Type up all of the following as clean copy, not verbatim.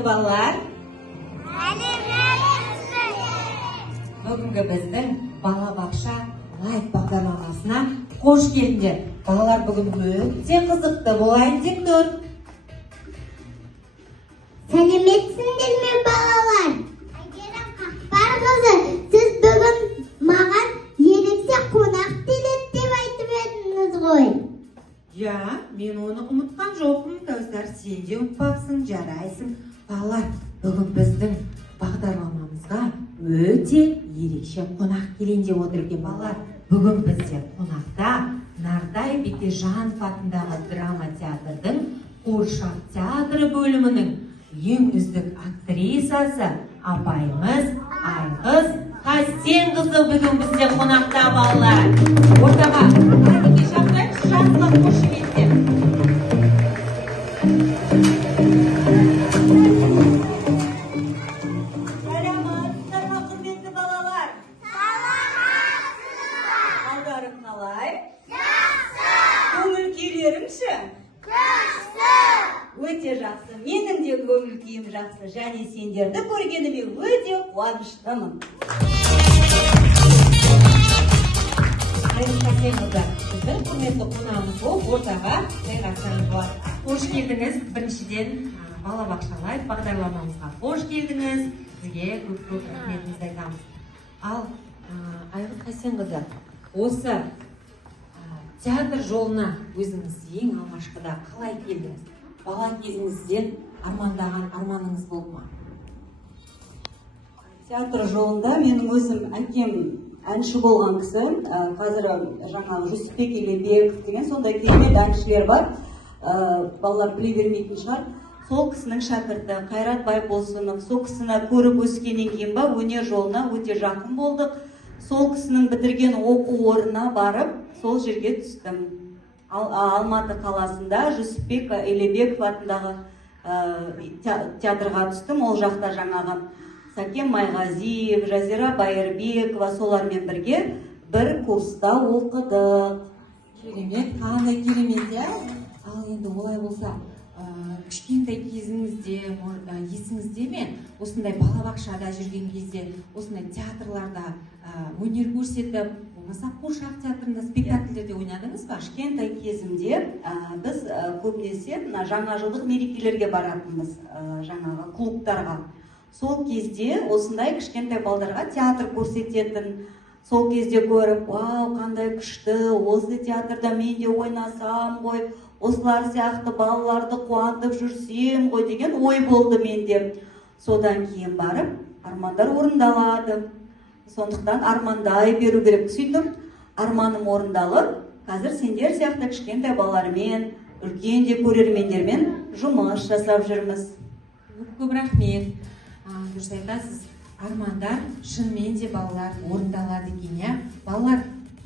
құрметті балалар. Бүгінгі біздің балабақша лайф бағдарламасына қош келдіңдер. Балалар, бүгін өте қызықты болайын деп тұр. Сәлеметсіңдер ме балалар? Әйгерім Қақпар қызы, сіз бүгін маған ерекше қонақ келеді деп айтып едіңіз ғой. Мен оны ұмытқан жоқпын. Кәусар, сен де ұмытпапсың, жарайсың. Балалар, бүгін біздің бағдарламамызға өте ерекше қонақ келейін деп отыр екен. Балалар, бүгін бізде қонақта Нартай Бекежанов атындағы драма театрдың қуыршақ театры бөлімінің ең үздік актрисасы апайымыз Айғыз Хасенқызы бүгін бізде қонақта. Балалар, ортаға әдеке шақырайықшы, жасыға қошеметтер. Саламатсыздар ма, құрметті балалар? Саламатсыздар. Қалдарың қалай? Жақсы. Көңіл күйлеріңші? Жақсы. Өте жақсы. Менің де көңіл күйім жақсы. Және сендерді көргеніме өте қуаныштымын. Айғыз Хасенқызы, біздің құрметті қонағымыз болып, ортаға жайғасыңыз болады. Қош келдіңіз. Біріншіден балабақша лайф бағдарламамызға қош келдіңіз. Сізге көп рахметімізді айтамыз. Ал Айғыз Хасенқызы, осы театр жолына өзіңіз ең алғашқыда қалай келдіңіз? Бала кезіңізден армандаған арманыңыз болды ма? Театр жолында менің өзім әкем әнші болған кісі. Қазір жаңағы Жүсіпбек Елебеков деген сондай керемет әншілер бар. Балалар біле бермейтін шығар. Сол кісінің шәкірті Қайрат Байбосынов. Сол кісіні көріп өскеннен кейін ба өнер жолына өте жақын болдық. Сол кісінің бітірген оқу орнына барып, сол жерге түстім. Алматы қаласында Жүсіпбек Елебеков атындағы театрға түстім. Ол жақта жаңағы Сәкен Майғазиев, Жазира Байырбекова солармен бірге бір курста оқыдық. Керемет, қандай керемет, иә? Ал енді олай болса, кішкентай кезіңізде, есіңізде ме, осындай балабақшада жүрген кезде, осындай театрларда өнер көрсетіп, болмаса қуыршақ театрында, спектакльдерде ойнадыңыз ба? Кішкентай кезімде біз көбінесе жаңа жылдық мерекелерге баратынбыз, жаңағы клубтарға. Сол кезде осындай кішкентай балдарға театр көрсететін. Сол кезде көріп, вау, қандай күшті, осы театрда мен де ойнасам ғой, осылар сияқты балаларды қуантып жүрсем ғой деген ой болды менде. Содан кейін барып, армандар орындалады. Сондықтан армандай беру керек. Сөйтіп, арманым орындалып, қазір сендер сияқты кішкентай балалармен, үлкен де көрермендермен жұмыс жасап жүрміз. Көп рахмет. Дұрыс айтасыз, армандар шынымен де балалар орындалады екен, иә? Балалар,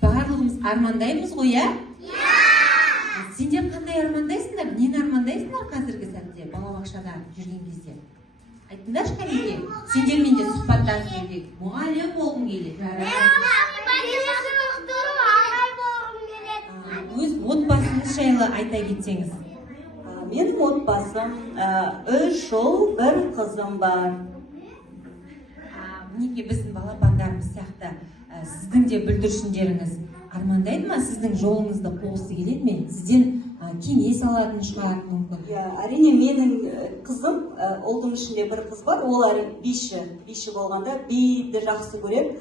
барлығымыз армандаймыз ғой, иә? Сендер қандай армандайсыңдар? Нені армандайсыңдар қазіргі сәтте балабақшада жүрген кезде? Айтыңдаршы, кәнеке, сендермен де сұхбаттасып едік. Мұғалім болғың келеді. Өз отбасыңыз жайлы айта кетсеңіз. Менің отбасым 3 ұл, 1 қызым бар. Мінеке біздің балапандарымыз сияқты сіздің де бүлдіршіндеріңіз армандайды ма? Сіздің жолыңызды қуғысы келеді ме? Сізден кеңес алатын шығар мүмкін? Әрине менің қызым, ұлдың ішінде бір қыз бар, ол биші болғанда биді жақсы көреді.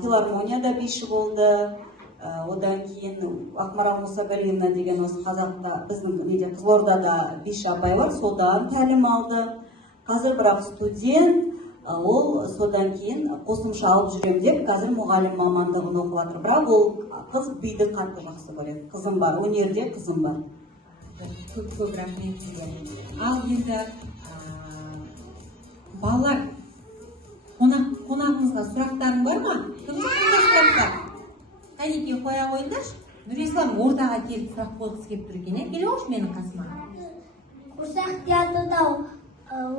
Филармонияда биші болды. Одан кейін Ақмарал Мұсабалина деген осы қазақта біздің Қызылордада биші апай бар, содан тәлім алды. Қазір бірақ студент, ол содан кейін қосымша алып жүрем деп, қазір мұғалім мамандығын оқып жатыр. Бірақ ол қыз биді қатты жақсы көреді. Қызым бар, өнерде қызым бар. Көп рахмет сізге. Ал енді балалар, қонағымызға сұрақтарың бар ма? Кімде сұрақтар? Кәнеке қоя қойыңдаршы. Нұрислам ортаға келіп сұрақ қойғысы келіп тұр екен, келе қойшы менің қасыма. Қуыршақ театрда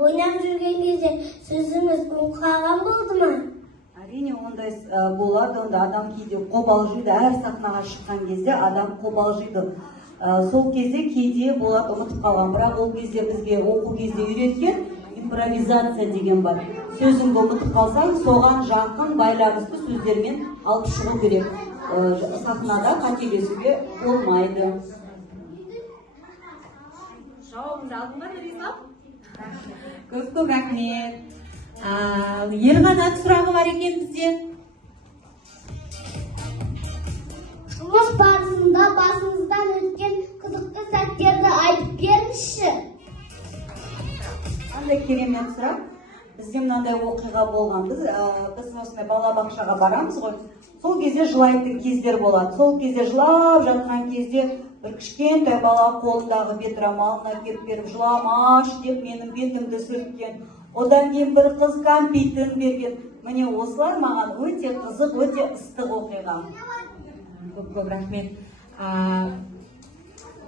ойнап жүрген кезде сөзіңіз ұмытылған болды ма? Әрине ондай болады, онда адам кейде қобалжиды, әр сахнаға шыққан кезде адам қобалжиды. сол кезде кейде болады ұмытып қалған, бірақ ол кезде бізге оқу кезде үйреткен импровизация деген бар. Сөзіңді ұмытып қалсаң, соған жақын байланысты сөздермен алып шығу керек. Сахнада қателесуге болмайды. Жауабыңызды алдыңдар, Риза? Көп рахмет. Ерғанат сұрағы бар екен бізде. Жұмыс барысында басыңыздан өткен қызықты сәттерді айтып беріңізші. Қандай керемет сұрақ. Бізде мынандай оқиға болған. Біз осындай балабақшаға барамыз ғой. Сол кезде жылайтын кездер болады. Сол кезде жылап жатқан кезде бір кішкентай бала қолындағы бетрамалын әкеліп беріп, жыламаш деп менің бетімді сүрткен. Одан кейін бір қыз кәмпитін берген. Міне осылар маған өте қызық, өте ыстық оқиға. Көп рахмет.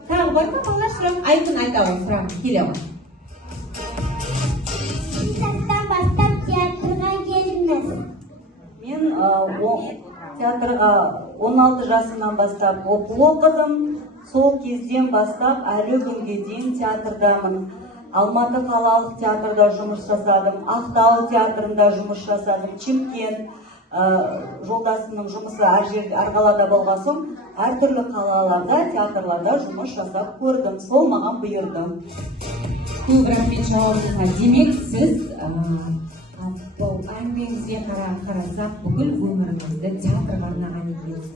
Тағы бар ма балалар сұрақ? Айқын айта ғой сұрақ. Келе ғой. Сәттен бастап театрға келдіңіз. Мен театрға 16 жасымнан бастап оқу оқыдым. Сол кезден бастап әлі күнге дейін театрдамын. Алматы қалалық театрда жұмыс жасадым, Ақтау театрында жұмыс жасадым, Чимкент. Жолдасымның жұмысы әр қалада болған соң, әртүрлі қалаларда, театрларда жұмыс жасап көрдім. Сол маған бұйырды. Көп рахмет жауабыңызға. Демек, сіз бұл әңгімеңізге қарасақ, бүкіл өміріңізді театрға арнаған екенсіз.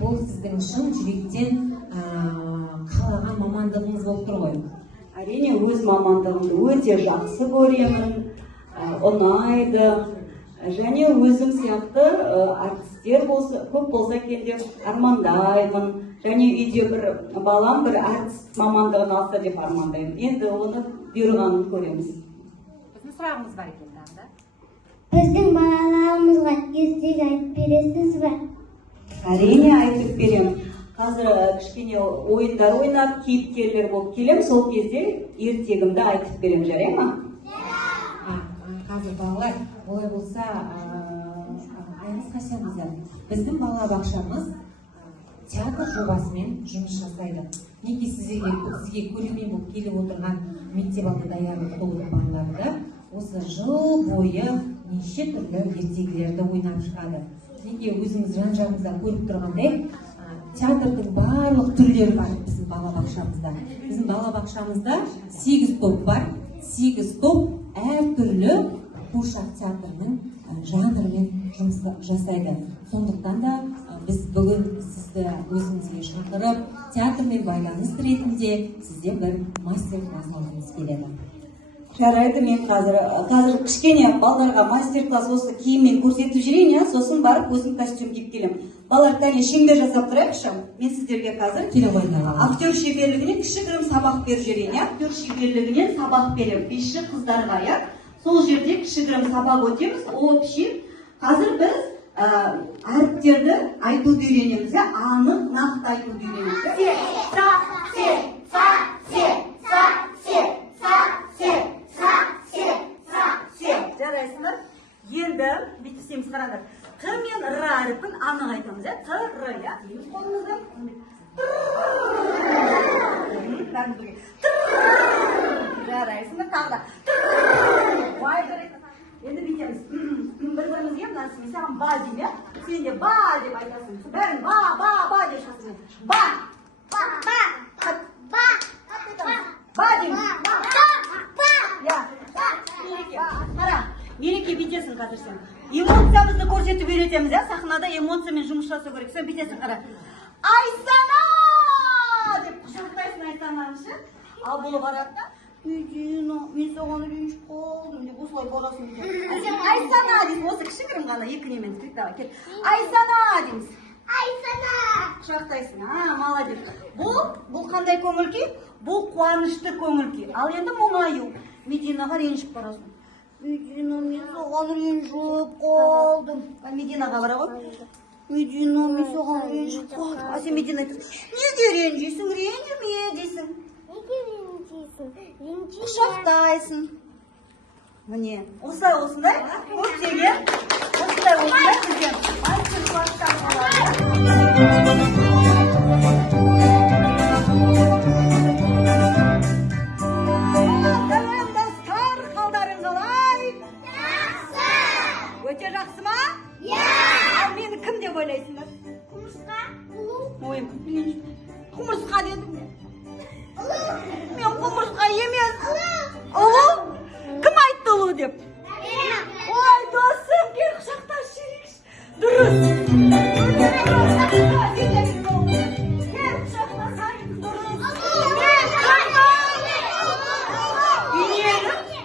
Бұл сіздің шын жүректен қалаған мамандығыңыз болып тұр ғой. Әрине, өз мамандығымды өте жақсы көремін, ұнайды. Және өзім сияқты артистер көп болса екен деп армандаймын. Және үйде бір балам бір артист мамандығын алса деп армандаймын. Енді оны бұйырғанын көреміз. Біздің сұрағымыз бар екен тағы. Біздің балаларымызға ертегі айтып бересіз бе? Әрине айтып беремін. Қазір кішкене ойындар ойнап, кейіпкерлер болып келем, сол кезде ертегімді айтып беремін, жарай ма? Қазір балалар, олай болса, Айныз Хасенқызы, біздің балабақшамыз театр жобасымен жұмыс жасайды. Неге сізге көрермен болып келіп отырған мектеп алды даярлық толық балаларды осы жыл бойы неше түрлі ертегілерді ойнап шығады. Неге өзіңіз жан-жағыңызда көріп тұрғандай, театрдың барлық түрлері бар біздің балабақшамызда. Біздің балабақшамызда 8 топ бар. 8 топ әртүрлі қуыршақ театрының жанрымен жұмыс жасайды. Сондықтан да біз бүгін сізді өзімізге шақырып, театрмен байланыс ретінде сізде бір мастер-класс алғымыз келеді. Жарайды, мен қазір кішкене балдарға мастер-класс осы киіммен көрсетіп жіберейін, сосын барып өзім костюм киіп келем. Балалар, тәне шеңбер жасап тұрайықшы. Мен сіздерге қазір актер шеберлігінен кішігірім сабақ беріп жіберейін. Актер шеберлігінен сабақ берем биші қыздарға. Сол жерде кішігірім сабақ өтеміз. Общий. Қазір біз әріптерді айтуды үйренеміз. Анық, нақты айтуды үйренеміз. Жарайсыңдар. Енді бүйтсеміз қараңдар. Қ мен Р әріпін анық айтамыз. Қ, Р, дейміз қолымызды. Жарайсыңдар. Тағы да. Енді бүйтеміз. Бір-бірімізге мынасы саған ба дейм, сен де ба деп айтасың. Бәрін ба деп шығасың. Ба дейміз. Қара, мереке бүйтесің қазір сен. Эмоциямызды көрсетіп үйретеміз, сахнада эмоциямен жұмыс жасау керек. Сен бүйтесің, қара. Айсана! Деп құшақтайсың Айсананы. Ал бұл барады да, Медина, мен саған ренжіп қалдым деп осылай барасың. Сен Айсана дейсің, осы кішігірім ғана екі немен кет. Айсана дейміз. Айсана! Құшақтайсың, молодец. Бұл қандай көңіл күй? Бұл қуанышты көңіл күй. Ал енді мұңаю. Мединаға ренжіп барасың. Медина, мен саған ренжіп қалдым. Мединаға бара ғой. Медина, мен саған ренжіп қалдым. Сен Медина айтасың, неге ренжисің? Ренжіме дейсің. Неге ренжисің? Құшақтайсың. Міне, осылай, көптеген, бізден мастер-класстар болады.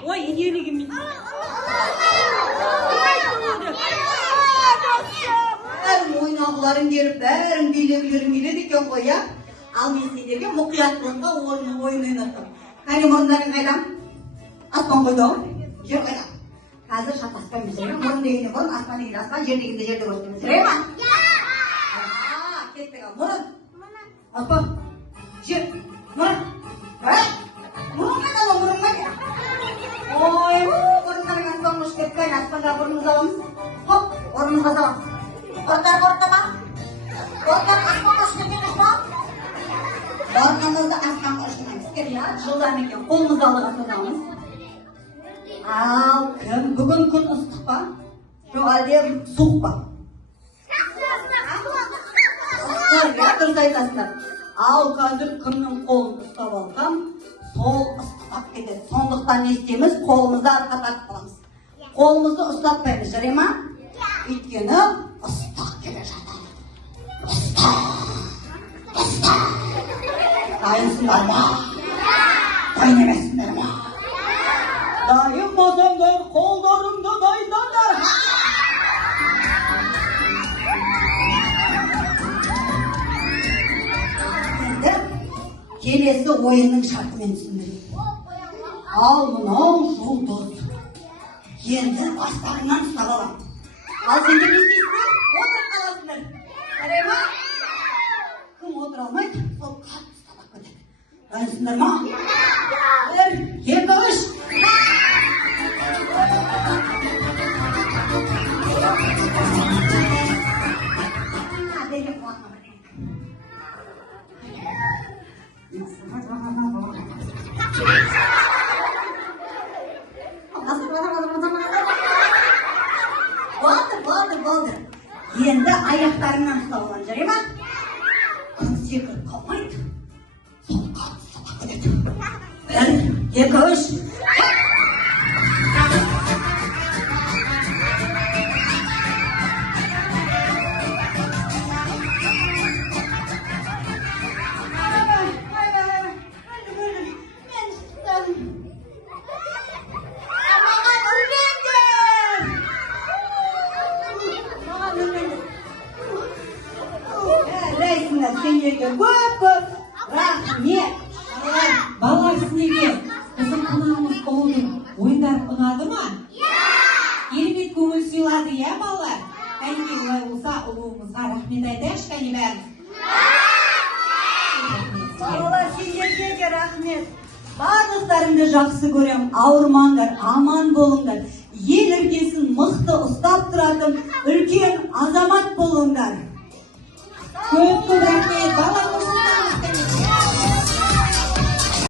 ой иелігім мен ойнағыларың келіп бәрің билегілерің келеді екен ғой, иә? Ал мен сендерге мұқияттылыққа ойын ойнатам. Кәне мұрындарың қайда? Аспан қойды ғой? Жер қайда? Қазір шатаспаймыз, жер ма? Мұрын дегенде мұрын, аспан дегенде аспан, жер дегенде жерде көрсетеміз, жер ма? Кеттік ал, мұрын, аспан, жер, мұрын, мұрын қайда ғой, мұрын қайда? Ой, мұрындарың аспан қош кетті, кәне аспанға мұрнымыз аламыз. Хоп, орнымызға аламыз. Қорттар, аспан қош кетеміз ба? Орнымызды аспан қошынамыз. Кәне, жылдам екен, қолымызды алдыға созамыз. Ал, кім? Бүгін күн ыстық па? Жоқ, әлде суық па? Ыстық, дұрыс айтасыздар. Ал, қазір кімнің қолын ұстап алсам, сол ыстықтап кетеді. Сондықтан не істейміз? Қолымызды артқа тартып қаламыз. Қолымызды ұстатпаймыз, жарай ма? Өйткені ыстық келе жатыр. Ыстық. Дайынсыңдар ма? Дайын емессіңдер ма? Дайын болсаңдар, қолдарыңды дайындаңдар. Енді келесі ойынның шартымен түсіндірейін. Ал мынау жұлдыз. Енді бастарынан ұстап алам. Ал сендер не істейсіңдер? Отырып қаласыңдар. Жарай ма? Кім отыра алмайды, сол қатты ұстап кетеді. Дайынсыңдар ма? 1, 2, 3. Болды. Енді аяқтарынан ұстап алған, жарай ма? Кім секіріп қалмайды. Сол қатты ұстап кетеді. 1, 2, 3. Сендерге көп рахмет. балалар сіздерге біздің қонағымыз болудың ойындары ұнады ма? Керемет көңіл сыйлады, иә балалар? Кәнекей олай болса ұлуымызға рахмет айтайықшы, кәне бәріміз. Балалар, сендерге де рахмет. Барлықтарыңды жақсы көрем. Ауырмаңдар, аман болыңдар. Ел іргесін мықты ұстап тұратын үлкен азамат болыңдар. Көп рахмет балалар.